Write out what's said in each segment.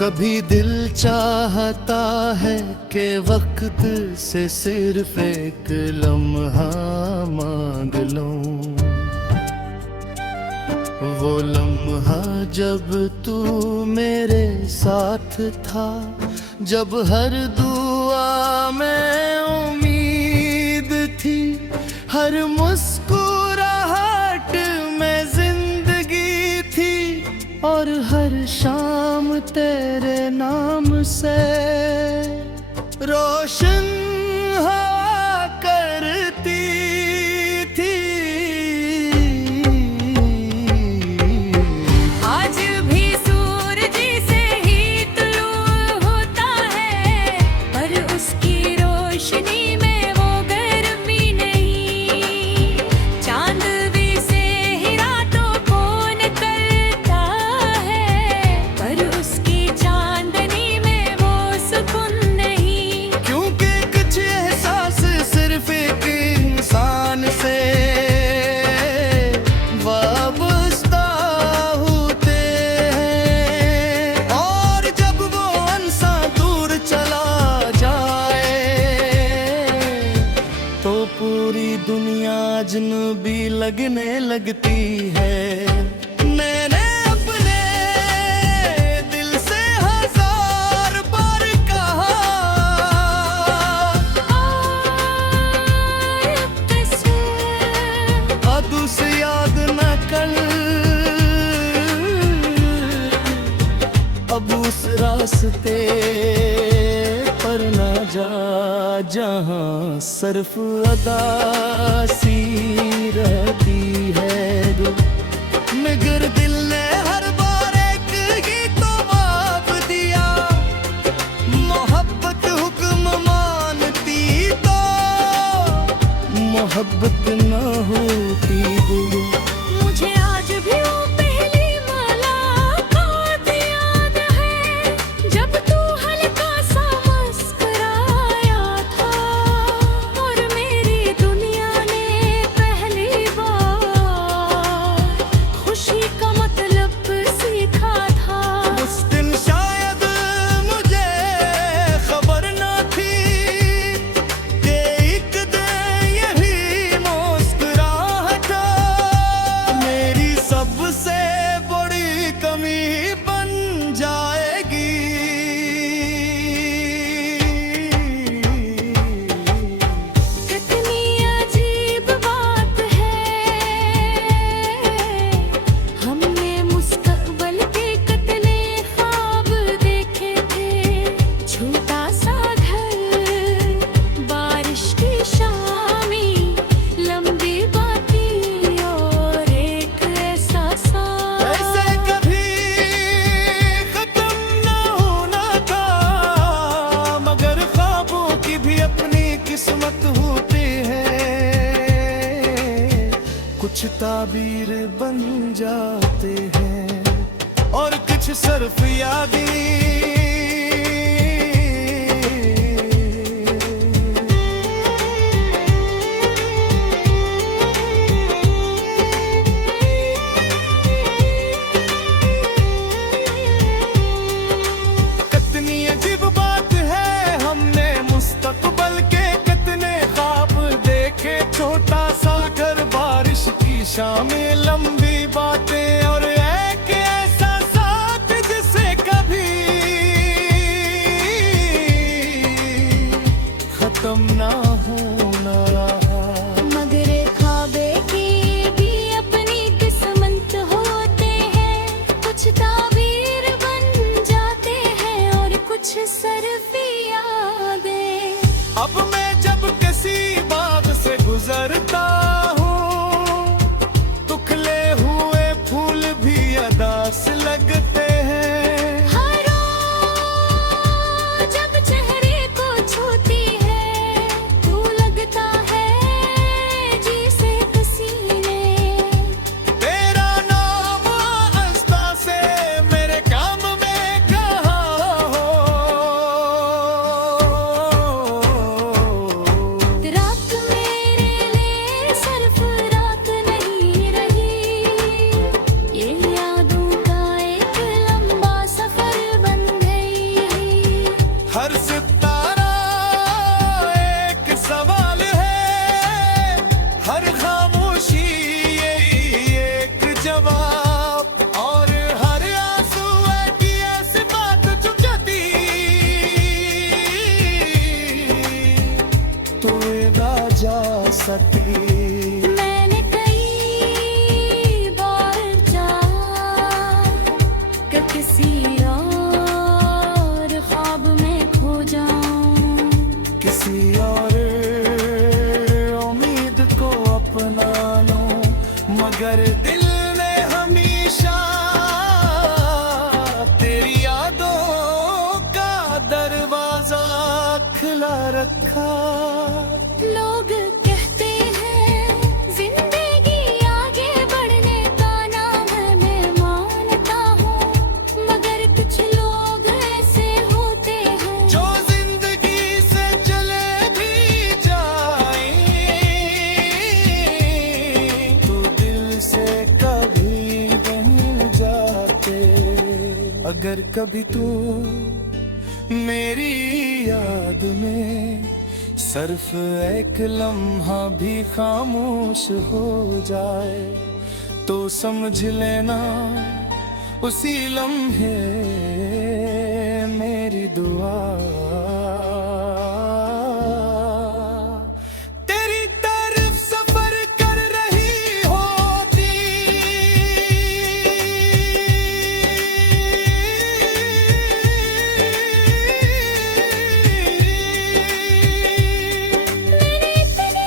कभी दिल चाहता है कि वक्त से सिर्फ एक लम्हा मांग लूं, वो लम्हा जब तू मेरे साथ था, जब हर दुआ में उम्मीद थी, हर मुस्कुराहट में जिंदगी थी, और हर शाम तेरे नाम से रोशन हवा करती थी। आज भी सूरज से ही तुलू होता है, पर उसकी रोशनी में वो गर्मी नहीं। चांद भी से ही रातों को निकलता है, पर उसकी चांदनी में वो सुकून नहीं। क्योंकि कुछ एहसास सिर्फ एक इंसान से वाबस्ता होते हैं, और जब वो इंसान दूर चला जाए तो पूरी दुनिया अजनबी लगने लगती है। मैंने अपने दिल से हजार बार कहा, अब उसे याद न कर, अब उस रास्ते पर न जा जहाँ सिर्फ अदा सी रहती है। मगर दिल ने हर बार एक ही तो जवाब दिया, मोहब्बत हुक्म मानती तो मोहब्बत न होती। मुझे आज भी वो पहली मुलाकात याद है, जब तू हल्का सा मुस्कुराया था, और मेरी दुनिया ने पहली बार खुशी का मतलब सीखा था। उस दिन शायद मुझे खबर न थी कि एक दिन यही मुस्कुराहट मेरी सबसे बड़ी कमी बन जाएगी। कितनी अजीब बात है, हमने मुस्तकबिल के कितने ख्वाब देखे थे। छोटा सा घर, बारिश की शामी, लंबी बातें और एक ऐसा ऐसे कभी खत्म न होना था, मगर ख्वाबों की भी अपनी किस्मत होती है। कुछ ताबीर बन जाते हैं और कुछ सिर्फ यादें। कितनी अजीब बात है, हमने मुस्तकबिल के कितने ख्वाब देखे। छोटा सा घर, बारिश की शामें, लंबी बातें और एक ऐसा साथ जिसे कभी खत्म ना होना रहा। मगर ख्वाबे की भी अपनी किस्मत होते हैं, कुछ ताबीर बन जाते हैं और कुछ सिर्फ यादें। अब मैं जब किसी बाग से गुजरता हूँ, तो खिले हुए फूल भी अदास लगते हैं। हर रोज जब चेहरे को छूती है, तू लगता है जैसे किसी ने तेरा नाम आस्था से मेरे काम में कहा हो। हर सितारा एक सवाल है, हर खामोशी एक जवाब, और हर आंसू की ऐसी बात जो जदी तो जा सकती। मैंने कई बार चाहा कि किसी और ख्वाब में खो जाऊं, किसी और उम्मीद को अपना लूं, मगर दिल ने हमेशा तेरी यादों का दरवाजा खुला रखा। लोग कहते हैं जिंदगी आगे बढ़ने का नाम है, मैं मानता हूँ, मगर कुछ लोग ऐसे होते हैं जो जिंदगी से चले भी जाए तो दिल से कभी नहीं जाते। अगर कभी तू मेरी याद में सिर्फ एक लम्हा भी खामोश हो जाए तो समझ लेना उसी लम्हे मेरी दुआ तेरी तरफ सफर कर रही होती। मैंने इतने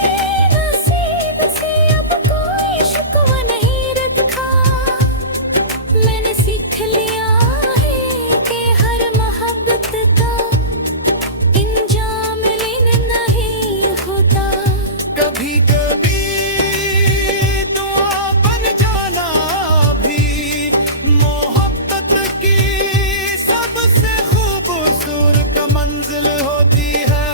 नसीब से अब कोई शिकवा नहीं रखा, मैंने सीख लिया है कि हर मोहब्बत का इंजाम लेना नहीं होता। कभी कभी दुआ बन जाना भी मोहब्बत की सबसे खूबसूरत मंजिल होती है।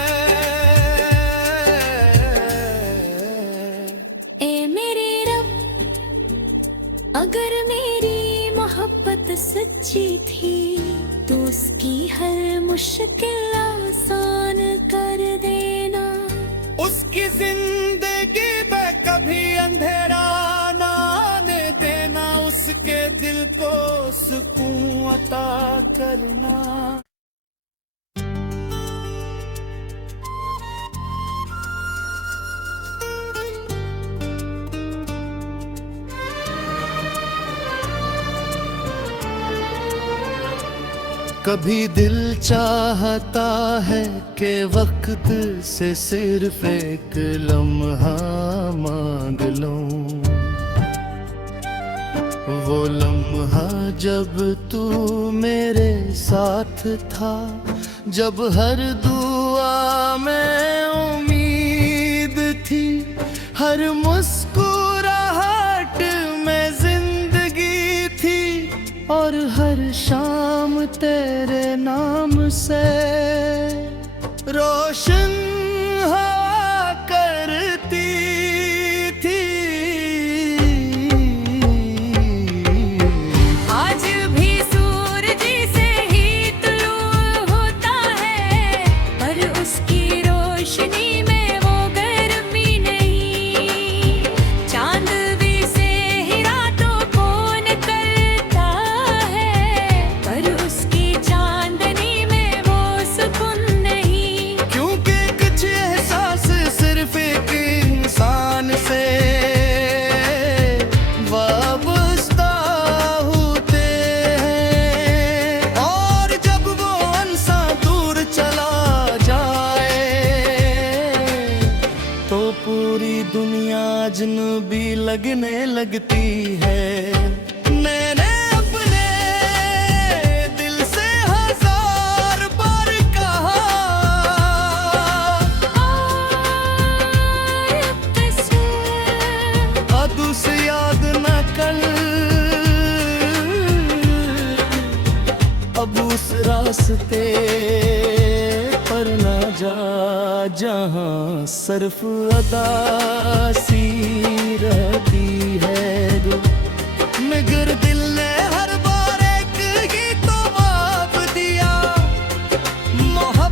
ए मेरे रब, अगर मेरी मोहब्बत सच्ची थी तो उसकी हर मुश्किल आसान कर देना। उसकी जिंदगी में कभी अंधेरा ना आने देना, उसके दिल को सुकून अता करना। कभी दिल चाहता है कि वक्त से सिर्फ एक लम्हा मांग लूं, वो लम्हा जब तू मेरे साथ था, जब हर दुआ में उम्मीद थी, हर मुस्कुराहट में जिंदगी थी, और हर शाम तेरे नाम से रोशन हवा करती थी। आज भी सूरज से ही तुलू होता है, पर उसकी रोशनी में वो गर्मी नहीं। चांद भी से ही रातों को निकलता है, पर उसकी चांदनी में वो सुकून नहीं। क्योंकि कुछ एहसास सिर्फ एक इंसान से वाबस्ता होते हैं, और जब वो इंसान दूर चला जाए तो पूरी दुनिया अजनबी लगने लगती है। मैंने अपने दिल से हजार बार कहा, अब उसे याद न कर, अब उस रास्ते पर न जा जहाँ सिर्फ अदा सी रहती है। मगर दिल ने हर बार एक ही तो जवाब दिया, मोहब्बत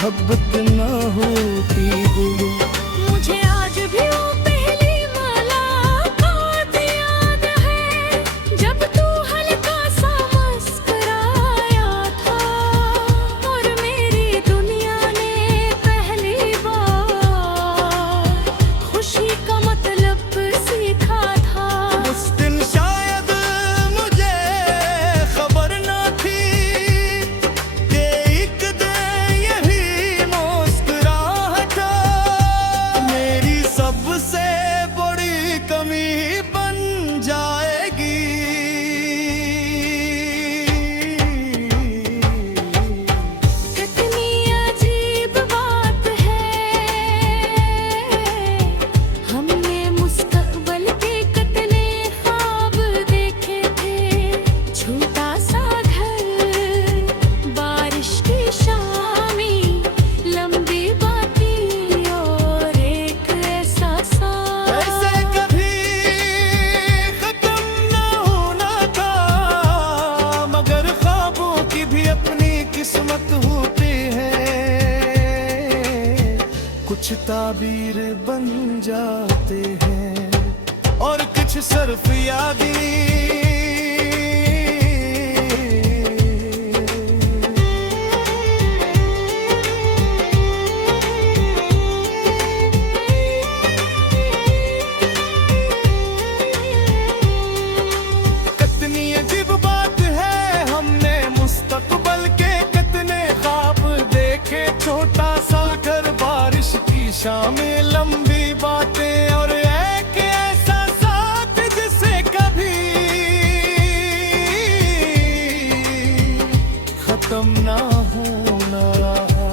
मोहब्बत ना होती गुरु। मुझे आज भी वो पहली मुलाकात याद है, जब तू हल्का सा मुस्कुराया था और मेरी दुनिया ने पहली बार खुशी का मतलब सीखा था। उस दिन शायद मुझे खबर ना थी कि एक दिन यही मुस्कुराहट मेरी सबसे बड़ी कमी बन जाएगी। कितनी अजीब बात है, हमने मुस्तकबिल के कितने ख्वाब देखे थे। छोटा सा घर, बारिश की शामी, लंबी बातें और एक ऐसा ऐसे कभी खत्म ना होना था, मगर ख्वाबों की भी अपनी किस्मत होती है। कुछ ताबीर बन जाते हैं और कुछ सिर्फ यादें। कितनी अजीब बात है, हमने मुस्तकबल के कितने ख्वाब देखे। छोटा सा घर, बारिश की शामें, लंबी बातें और एक ऐसा साथ जिसे कभी खत्म ना होना रहा।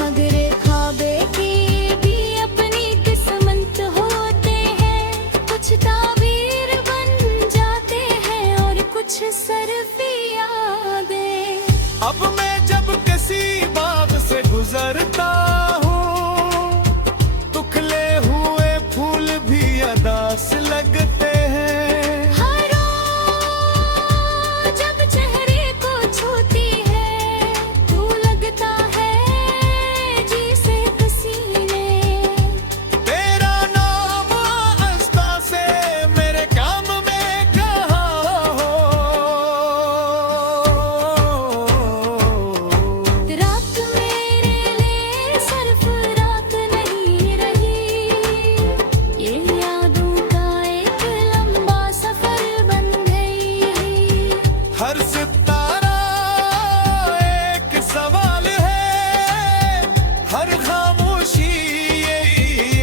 मगर ख्वाबे की भी अपनी किस्मत होते हैं। कुछ ताबीर बन जाते हैं और कुछ सिर्फ यादें। अब मैं जब किसी बाग से गुजरता हूँ तो खिले हुए फूल भी अदास लगते हैं। हर रोज जब चेहरे को छूती है, तू लगता है जैसे किसी ने तेरा नाम आस्था से मेरे काम में कहा हो। रात मेरे लिए सिर्फ रात नहीं रही, ये यादों का एक लंबा सफर बन गई। हर सितारा एक सवाल है, हर खामोशी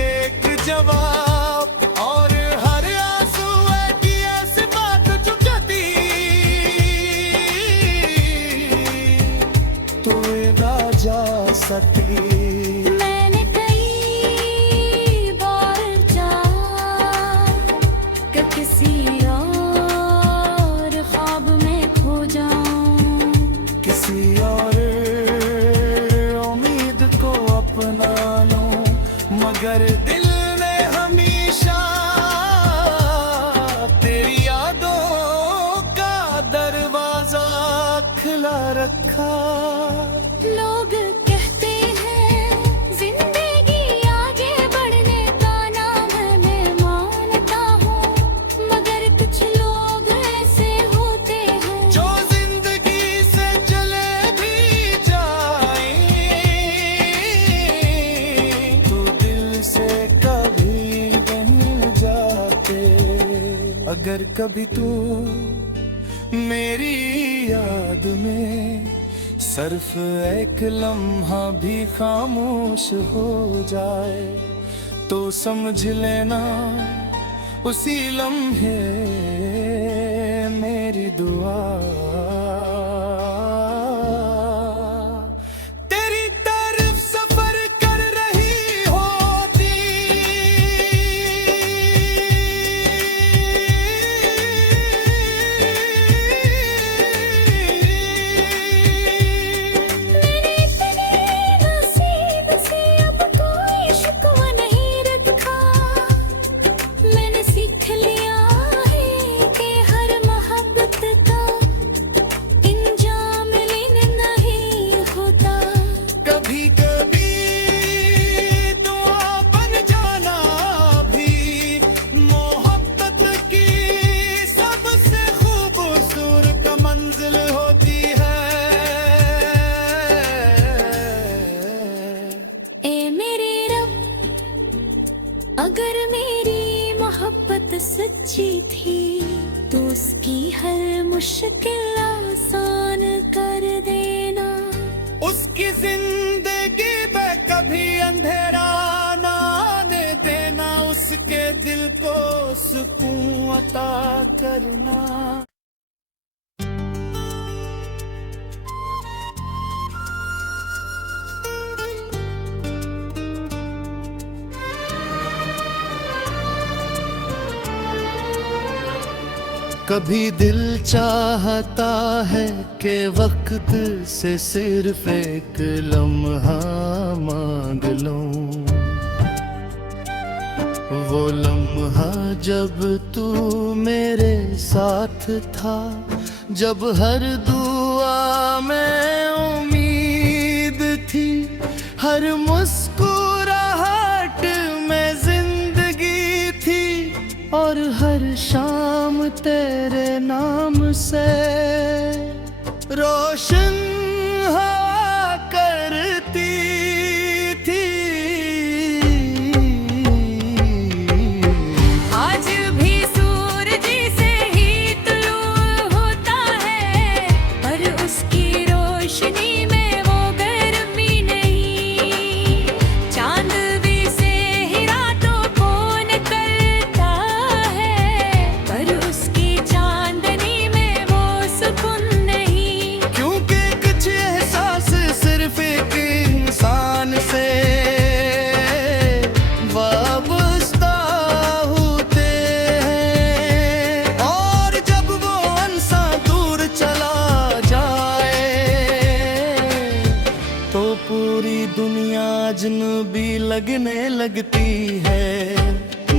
एक जवाब, और हर आंसू एक ऐसी बात जो कभी तो ना जा सकती। मैंने कई बार चाहा कि किसी और ख्वाब में खो जाऊं। किसी और उम्मीद को अपना लूं, मगर दिल ने हमेशा तेरी यादों का दरवाजा खुला रखा। लोग कहते हैं जिंदगी आगे बढ़ने का नाम है, मैं मानता हूँ, मगर कुछ लोग ऐसे होते हैं जो जिंदगी से चले भी जाएं तो दिल से कभी नहीं जाते। अगर कभी तू मेरी याद में सिर्फ एक लम्हा भी खामोश हो जाए तो समझ लेना उसी लम्हे मेरी दुआ तेरी तरफ सफर कर रही होती। मेरे इतने नसीब से अब कोई शिकवा नहीं रखा। मैंने सीख लिया है कि हर मोहब्बत का थी, तो उसकी हर मुश्किल आसान कर देना। उसकी जिंदगी में कभी अंधेरा ना आने देना, उसके दिल को सुकून अता करना। कभी दिल चाहता है कि वक्त से सिर्फ एक लम्हा मांग लूं, वो लम्हा जब तू मेरे साथ था, जब हर दुआ में उम्मीद थी, हर मुस्कुराहट में जिंदगी थी, और हर शाम तेरे नाम से रोशन हवा करती थी। आज भी सूरज से ही तुलू होता है, पर उसकी रोशनी में वो गर्मी नहीं। चांद भी से ही रातों को निकलता है, पर उसकी चांदनी में वो सुकून नहीं। क्योंकि कुछ एहसास सिर्फ एक इंसान से वाबस्ता होते हैं, और जब वो इंसान दूर चला जाए, तो पूरी दुनिया अजनबी लगने लगती है।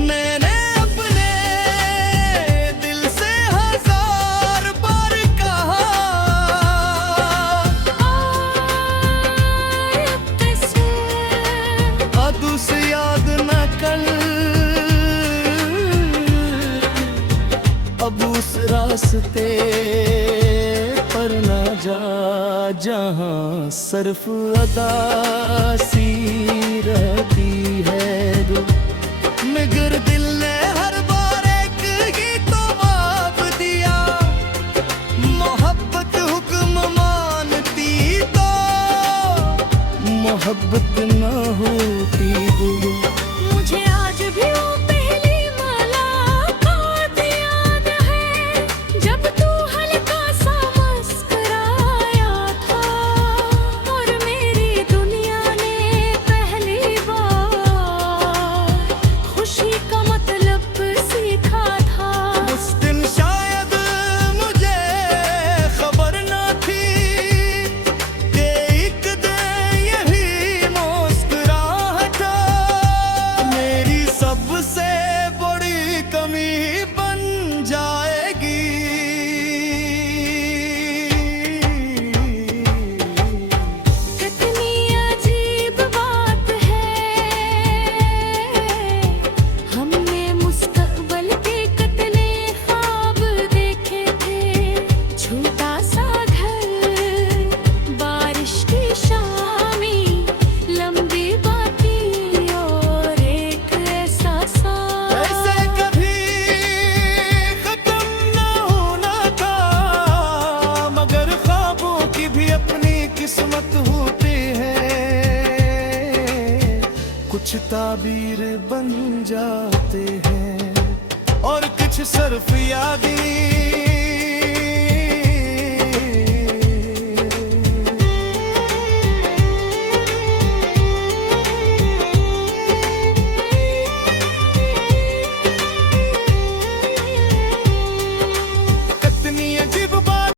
मैंने अपने दिल से हजार बार कहा, अब उसे याद न कर, अब उस रास्ते पर न जा जहाँ सिर्फ अदा सी रहती है रूह। मगर दिल ने हर बार एक ही तो जवाब दिया, मोहब्बत हुक्म मानती तो मोहब्बत न होती गुरु। मुझे आज भी वो पहली मुलाकात याद है, जब तू हल्का सा मुस्कुराया था, और मेरी दुनिया ने पहली बार खुशी का मतलब सीखा था। उस दिन शायद मुझे खबर न थी कि एक दिन यही मुस्कुराहट मेरी सबसे बड़ी कमी बन जाएगी। कितनी अजीब बात है, हमने मुस्तकबिल के कितने ख्वाब देखे थे। छोटा सा घर, बारिश की शामी, लंबी बातें और एक ऐसा ऐसे कभी खत्म न होना था, मगर ख्वाबों की भी अपनी किस्मत होती है। कुछ ताबीर बन जाते हैं और कुछ सिर्फ यादें